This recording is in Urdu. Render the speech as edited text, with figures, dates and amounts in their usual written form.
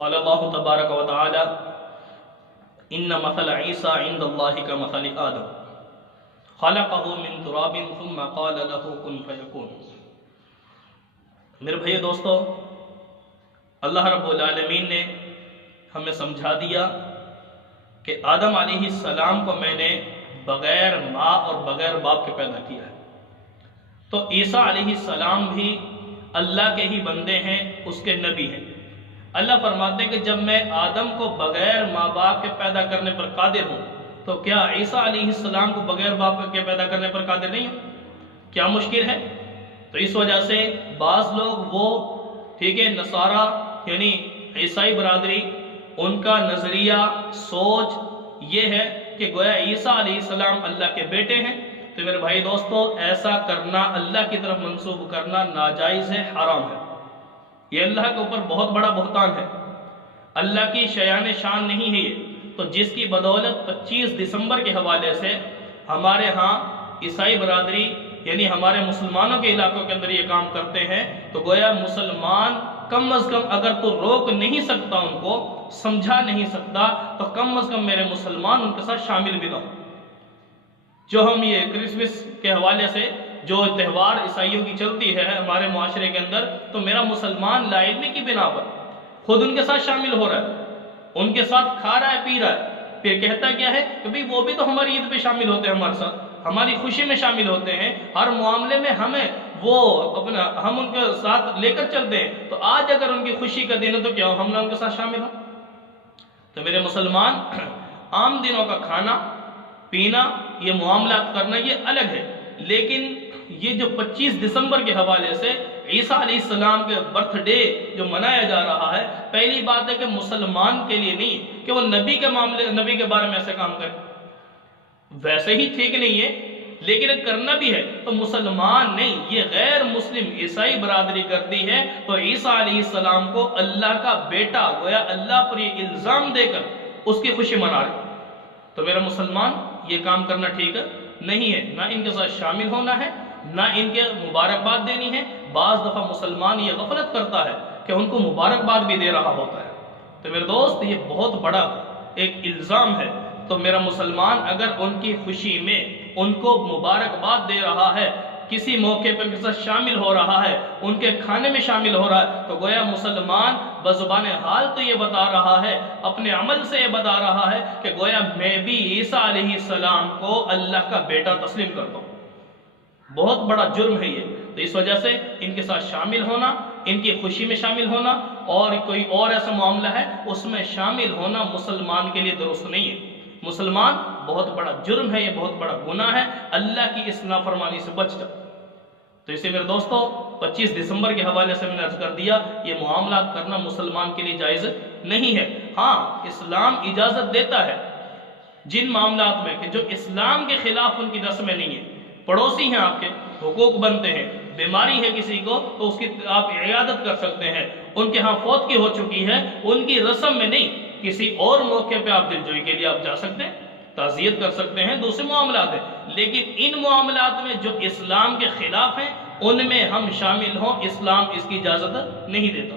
قال اللہ تبارک و تعالی ان مثل عیسیٰ عند اللہ کمثل آدم خلقہ من تراب ثم قال له کن فیکون۔ میرے بھائی دوستو، اللہ رب العالمین نے ہمیں سمجھا دیا کہ آدم علیہ السلام کو میں نے بغیر ماں اور بغیر باپ کے پیدا کیا ہے، تو عیسیٰ علیہ السلام بھی اللہ کے ہی بندے ہیں، اس کے نبی ہیں۔ اللہ فرماتے ہیں کہ جب میں آدم کو بغیر ماں باپ کے پیدا کرنے پر قادر ہوں تو کیا عیسیٰ علیہ السلام کو بغیر باپ کے پیدا کرنے پر قادر نہیں ہوں؟ کیا مشکل ہے؟ تو اس وجہ سے بعض لوگ نصارہ یعنی عیسائی برادری، ان کا نظریہ سوچ یہ ہے کہ گویا عیسیٰ علیہ السلام اللہ کے بیٹے ہیں۔ تو میرے بھائی دوستو، ایسا کرنا، اللہ کی طرف منسوب کرنا ناجائز ہے، حرام ہے۔ یہ اللہ کے اوپر بہت بڑا بہتان ہے، اللہ کی شیان شان نہیں ہے یہ۔ تو جس کی بدولت 25 دسمبر کے حوالے سے ہمارے ہاں عیسائی برادری یعنی ہمارے مسلمانوں کے علاقوں کے اندر یہ کام کرتے ہیں، تو گویا مسلمان کم از کم اگر تو روک نہیں سکتا، ان کو سمجھا نہیں سکتا، تو کم از کم میرے مسلمان ان کے ساتھ شامل بھی نہ ہو۔ جو ہم یہ کرسمس کے حوالے سے جو تہوار عیسائیوں کی چلتی ہے ہمارے معاشرے کے اندر، تو میرا مسلمان لا علمی کی بنا پر خود ان کے ساتھ شامل ہو رہا ہے، ان کے ساتھ کھا رہا ہے، پی رہا ہے، پھر کہتا کیا ہے کہ بھئی وہ بھی تو ہماری عید پہ شامل ہوتے ہیں، ہمارے ساتھ ہماری خوشی میں شامل ہوتے ہیں، ہر معاملے میں ہم ان کے ساتھ لے کر چلتے ہیں، تو آج اگر ان کی خوشی کا دن ہے تو کیا ہم نہ ان کے ساتھ شامل ہوں؟ تو میرے مسلمان، عام دنوں کا کھانا پینا، یہ معاملات کرنا یہ الگ ہے، لیکن یہ جو 25 دسمبر کے حوالے سے عیسیٰ علیہ السلام کے برتھ ڈے جو منایا جا رہا ہے، پہلی بات ہے کہ مسلمان کے لیے نہیں کہ وہ نبی کے بارے میں ایسے کام کرے، ویسے ہی ٹھیک نہیں ہے، لیکن کرنا بھی ہے تو مسلمان نہیں، یہ غیر مسلم عیسائی برادری کرتی ہے، تو عیسیٰ علیہ السلام کو اللہ کا بیٹا گویا اللہ پر یہ الزام دے کر اس کی خوشی منا رہے۔ تو میرا مسلمان، یہ کام کرنا ٹھیک نہیں ہے، نہ ان کے ساتھ شامل ہونا ہے، نہ ان کے مبارکباد دینی ہے۔ بعض دفعہ مسلمان یہ غفلت کرتا ہے کہ ان کو مبارکباد بھی دے رہا ہوتا ہے، تو میرے دوست یہ بہت بڑا ایک الزام ہے۔ تو میرا مسلمان اگر ان کی خوشی میں ان کو مبارکباد دے رہا ہے، کسی موقع پر ان کے ساتھ شامل ہو رہا ہے، ان کے کھانے میں شامل ہو رہا ہے، تو گویا مسلمان بزبان حال تو یہ بتا رہا ہے، اپنے عمل سے یہ بتا رہا ہے کہ گویا میں بھی عیسیٰ علیہ السلام کو اللہ کا بیٹا تسلیم کرتا ہوں۔ بہت بڑا جرم ہے یہ۔ تو اس وجہ سے ان کے ساتھ شامل ہونا، ان کی خوشی میں شامل ہونا، اور کوئی اور ایسا معاملہ ہے اس میں شامل ہونا مسلمان کے لیے درست نہیں ہے۔ مسلمان، بہت بڑا جرم ہے، یہ بہت بڑا گناہ ہے، اللہ کی اس نافرمانی سے بچ جاؤ۔ تو اسے میرے دوستو، 25 دسمبر کے حوالے سے میں نے عرض کر دیا، یہ معاملات کرنا مسلمان کے لیے جائز نہیں ہے۔ ہاں، اسلام اجازت دیتا ہے جن معاملات میں کہ جو اسلام کے خلاف ان کی رسمیں نہیں ہیں، پڑوسی ہیں آپ کے، حقوق بنتے ہیں، بیماری ہے کسی کو تو اس کی آپ عیادت کر سکتے ہیں، ان کے ہاں فوت کی ہو چکی ہے، ان کی رسم میں نہیں، کسی اور موقع پہ آپ دلجوئی کے لیے آپ جا سکتے ہیں، تعزیت کر سکتے ہیں، دوسرے معاملات ہیں، لیکن ان معاملات میں جو اسلام کے خلاف ہیں ان میں ہم شامل ہوں، اسلام اس کی اجازت نہیں دیتا۔